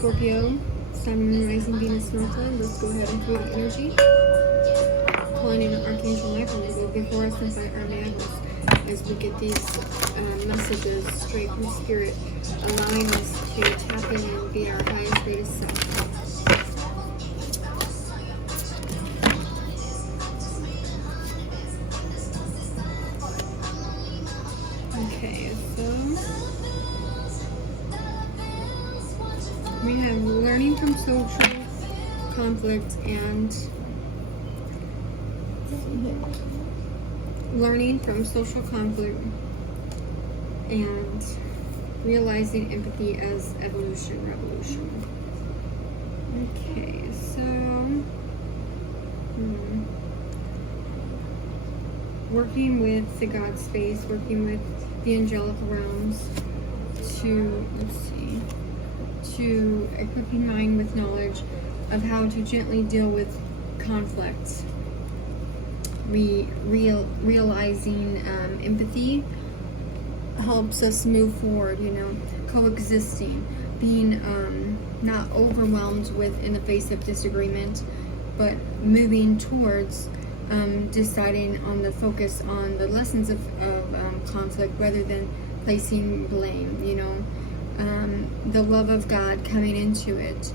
Scorpio, Sun, Moon, Rising, Venus, North Node. Let's go ahead and create energy. Calling in Archangel Michael to go before us and fight our battles as we get these messages straight from Spirit, allowing us to tap in and be our highest, greatest self. Okay, so we have learning from social conflict and realizing empathy as evolution, revolution. Okay, so working with the God space, working with the angelic realms to, to equipping mind with knowledge of how to gently deal with conflict. Realizing empathy helps us move forward, coexisting, being not overwhelmed with in the face of disagreement, but moving towards deciding on the focus on the lessons of conflict rather than placing blame, the love of God coming into it,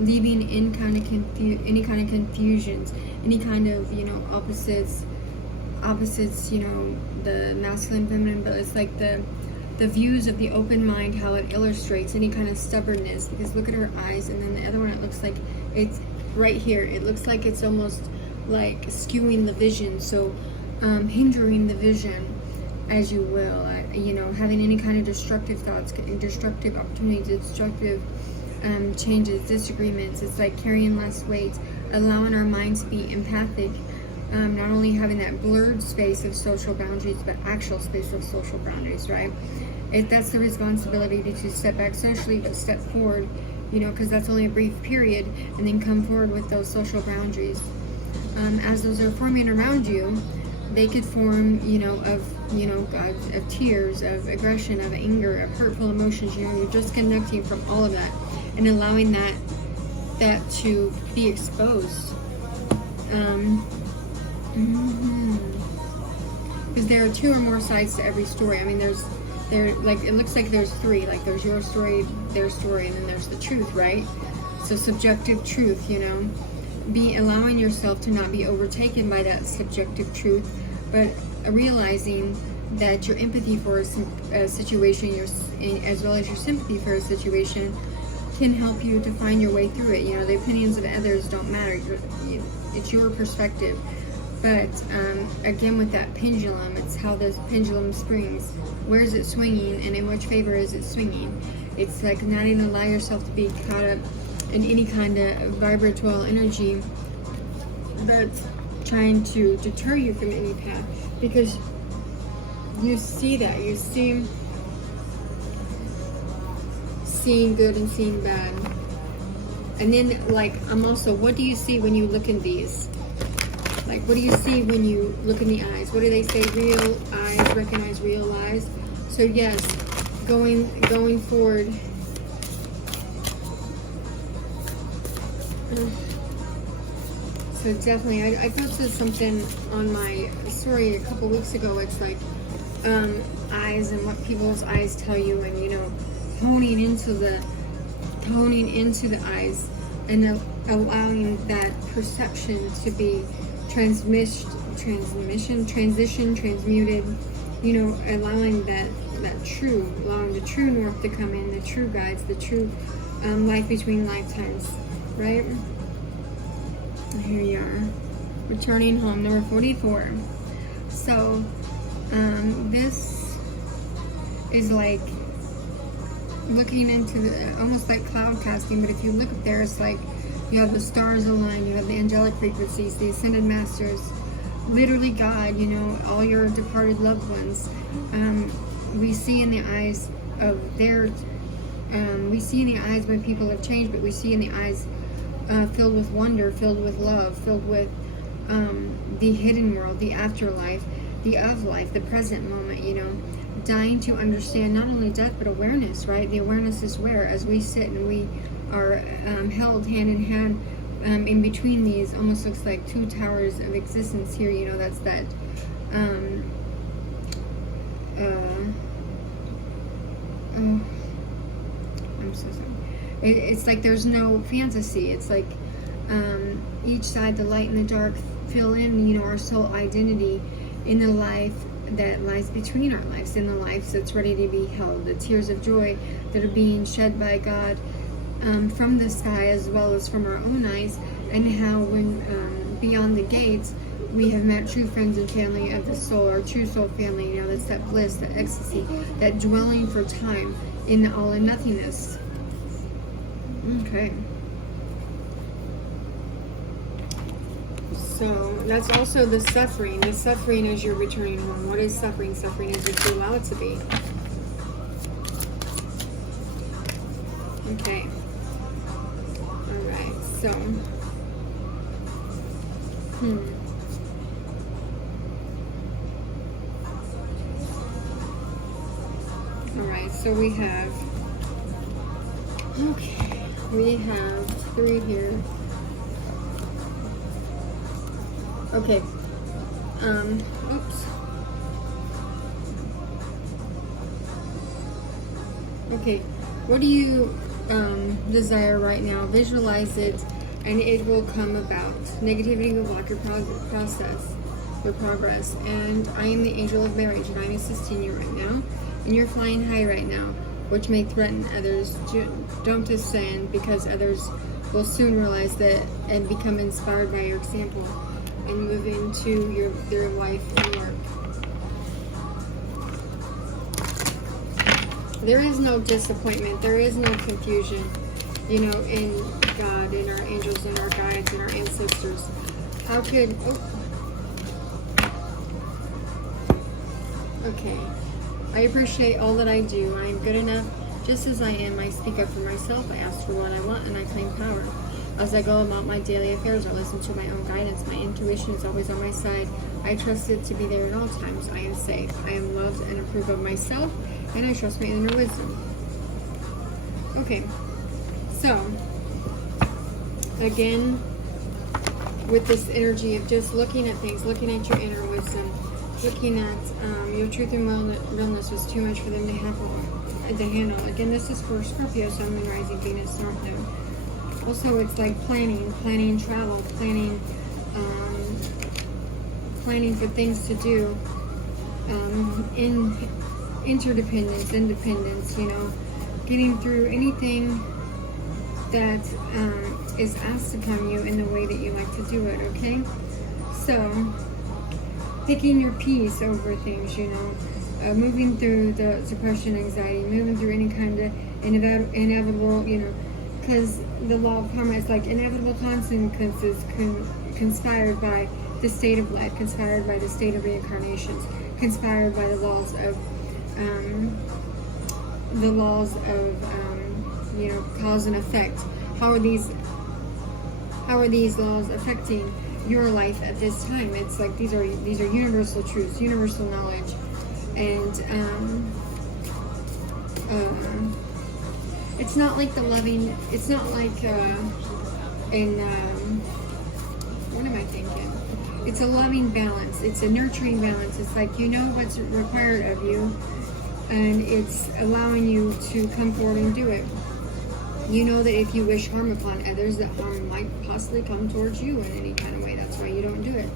leaving any kind of confusions, any kind of opposites, the masculine, feminine, but it's like the views of the open mind, how it illustrates any kind of stubbornness. Because look at her eyes, and then the other one, it looks like it's right here. It looks like it's almost like skewing the vision, so hindering the vision, as you will, having any kind of destructive thoughts, destructive opportunities, destructive changes, disagreements. It's like carrying less weight, allowing our mind to be empathic, not only having that blurred space of social boundaries, but actual space of social boundaries, right? That's the responsibility to step back socially, but step forward, because that's only a brief period, and then come forward with those social boundaries. As those are forming around you, they could form, of tears, of aggression, of anger, of hurtful emotions. You're just connecting from all of that and allowing that to be exposed. Because there are two or more sides to every story. I mean, it looks like there's three. Like there's your story, their story, and then there's the truth, right? So subjective truth, be allowing yourself to not be overtaken by that subjective truth, but realizing that your empathy for a situation, as well as your sympathy for a situation, can help you to find your way through it. The opinions of others don't matter. It's your perspective. But again, with that pendulum, it's how this pendulum springs. Where is it swinging, and in which favor is it swinging? It's like not even allow yourself to be caught up in any kind of vibrational energy that's trying to deter you from any path, because you see that, you see seeing good and seeing bad. And then what do you see when you look in these? Like, what do you see when you look in the eyes? What do they say? Real eyes recognize real eyes. So yes, going forward. So definitely, I posted something on my story a couple weeks ago. It's like eyes and what people's eyes tell you, and honing into the eyes and allowing that perception to be transition, transmuted. Allowing allowing the true north to come in, the true guides, the true life between lifetimes, right? Here you are, returning home, number 44. So this is like looking into almost like cloud casting, but if you look up there, it's like you have the stars aligned, you have the angelic frequencies, the ascended masters, literally God, all your departed loved ones. We see in the eyes of we see in the eyes when people have changed, but we see in the eyes filled with wonder, filled with love, filled with the hidden world, the afterlife, the of life, the present moment, dying to understand not only death but awareness, right? The awareness is where, as we sit and we are held hand in hand in between these, almost looks like two towers of existence here. You know, that's that oh, I'm so sorry. It's like there's no fantasy. It's like each side, the light and the dark, fill in, you know, our soul identity in the life that lies between our lives, in the lives that's ready to be held, the tears of joy that are being shed by God from the sky as well as from our own eyes, and how when beyond the gates we have met true friends and family of the soul, our true soul family. You know, that's that bliss, that ecstasy, that dwelling for time in the all and nothingness. Okay. So that's also the suffering. The suffering as you're returning home. What is suffering? Suffering is what you allow it to be. Okay. Alright, so Alright, so we have three here. Okay. Oops. Okay. What do you desire right now? Visualize it, and it will come about. Negativity will block your process, your progress. And I am the angel of marriage, and I'm assisting you right now. And you're flying high right now, which may threaten others. Don't descend, because others will soon realize that and become inspired by your example and move into their life and work. There is no disappointment. There is no confusion, you know, in God, in our angels, in our guides, in our ancestors. How could... Okay. I appreciate all that I do. I am good enough just as I am. I speak up for myself. I ask for what I want, and I claim power. As I go about my daily affairs, I listen to my own guidance. My intuition is always on my side. I trust it to be there at all times. I am safe. I am loved and approve of myself, and I trust my inner wisdom. Okay, so again, with this energy of just looking at things, looking at your inner wisdom, looking at your truth and realness was too much for them to handle. Again, this is for Scorpio, Sun, Moon, Rising, Venus, North Node. Also, it's like planning travel, planning for things to do, in interdependence, independence, you know, getting through anything that is asked upon you in the way that you like to do it, okay? So, picking your peace over things, you know, moving through the depression, anxiety, moving through any kind of inevitable, you know, because the law of karma is like inevitable consequences conspired by the state of life, conspired by the state of reincarnations, conspired by the laws of you know, cause and effect. How are these laws affecting your life at this time? It's like these are universal truths, universal knowledge, and it's not like the loving. It's not like what am I thinking? It's a loving balance. It's a nurturing balance. It's like you know what's required of you, and it's allowing you to come forward and do it. You know that if you wish harm upon others, that harm might possibly come towards you in any kind of way. That's why you don't do it.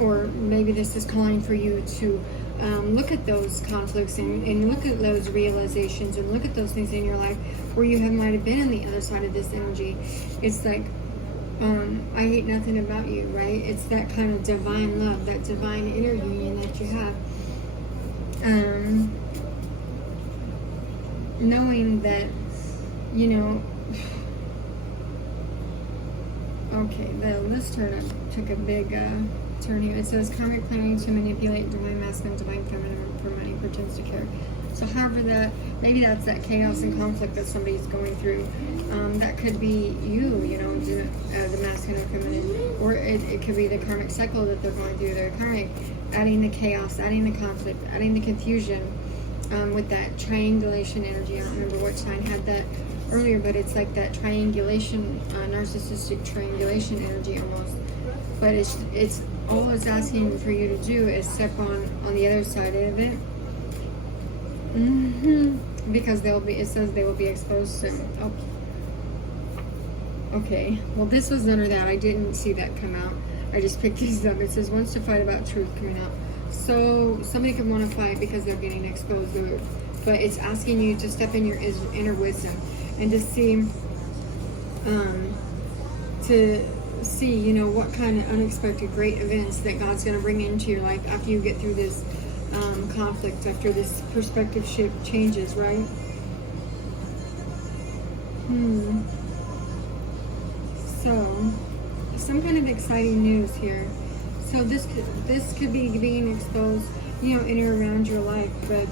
Or maybe this is calling for you to look at those conflicts and look at those realizations and look at those things in your life where you might have been on the other side of this energy. It's like, I hate nothing about you, right? It's that kind of divine love, that divine inner union that you have. Knowing that, you know, okay, this took a big turn here. It says karmic planning to manipulate divine masculine, divine feminine for money, pretends to care. So however that Maybe that's that chaos and conflict that somebody's going through. That could be you, you know, the masculine or feminine, or it could be the karmic cycle that they're going through. They're karmic, adding the chaos, adding the conflict, adding the confusion with that triangulation energy. I don't remember what sign had that earlier, but it's like that triangulation, narcissistic triangulation energy almost. But it's all it's asking for you to do is step on the other side of it. Because it says they will be exposed soon. Oh. Okay, well this was none of that. I didn't see that come out. I just picked these up. It says wants to fight about truth coming out. So somebody could want to fight because they're getting exposed, but it's asking you to step in your inner wisdom and to see, you know, what kind of unexpected great events that God's going to bring into your life after you get through this conflict, after this perspective shift changes, right? So, some kind of exciting news here. So this could be being exposed, you know, in or around your life, but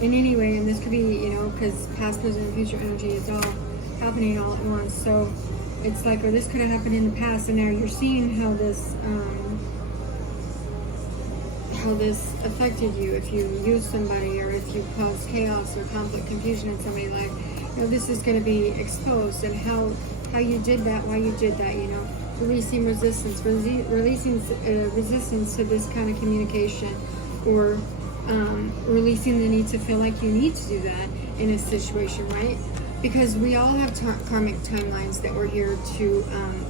in any way, and this could be, you know, because past, present, and future energy is all happening all at once. So it's like, or this could have happened in the past, and now you're seeing how this affected you. If you use somebody, or if you cause chaos or conflict, confusion in somebody's life, you know, this is going to be exposed, and how you did that, why you did that, you know, releasing resistance, releasing resistance to this kind of communication, or releasing the need to feel like you need to do that in a situation, right? Because we all have karmic timelines that we're here to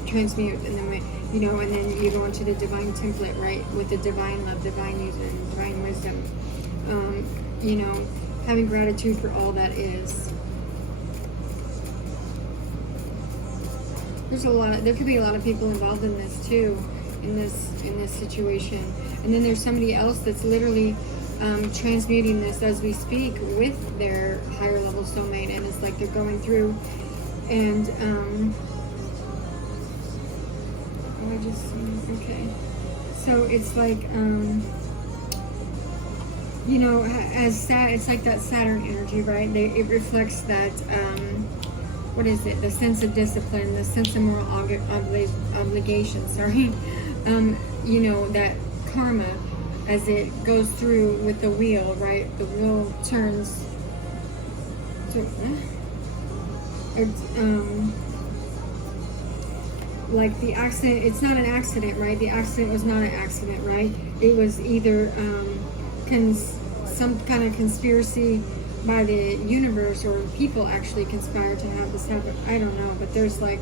transmute, and then you know, and then you go into the divine template, right, with the divine love, divine use, and divine wisdom. You know, having gratitude for all that is. There could be a lot of people involved in this too, in this situation. And then there's somebody else that's literally transmuting this as we speak with their higher level soulmate, and it's like they're going through and okay. So it's like you know, it's like that Saturn energy, right? It reflects that what is it? The sense of discipline, the sense of moral obligation. Sorry, you know, that karma as it goes through with the wheel, right? The wheel turns. It's like the accident. It's not an accident, right? The accident was not an accident, right? It was either some kind of conspiracy by the universe, or people actually conspire to have this happen. I don't know, but there's like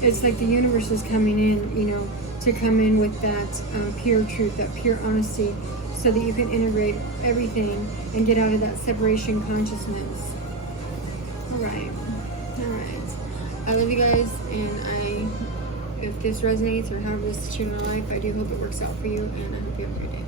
it's like the universe is coming in, you know, to come in with that pure truth, that pure honesty, so that you can integrate everything and get out of that separation consciousness. All right. I love you guys, and if this resonates or however this is in my life, I do hope it works out for you, and I hope you have a great day.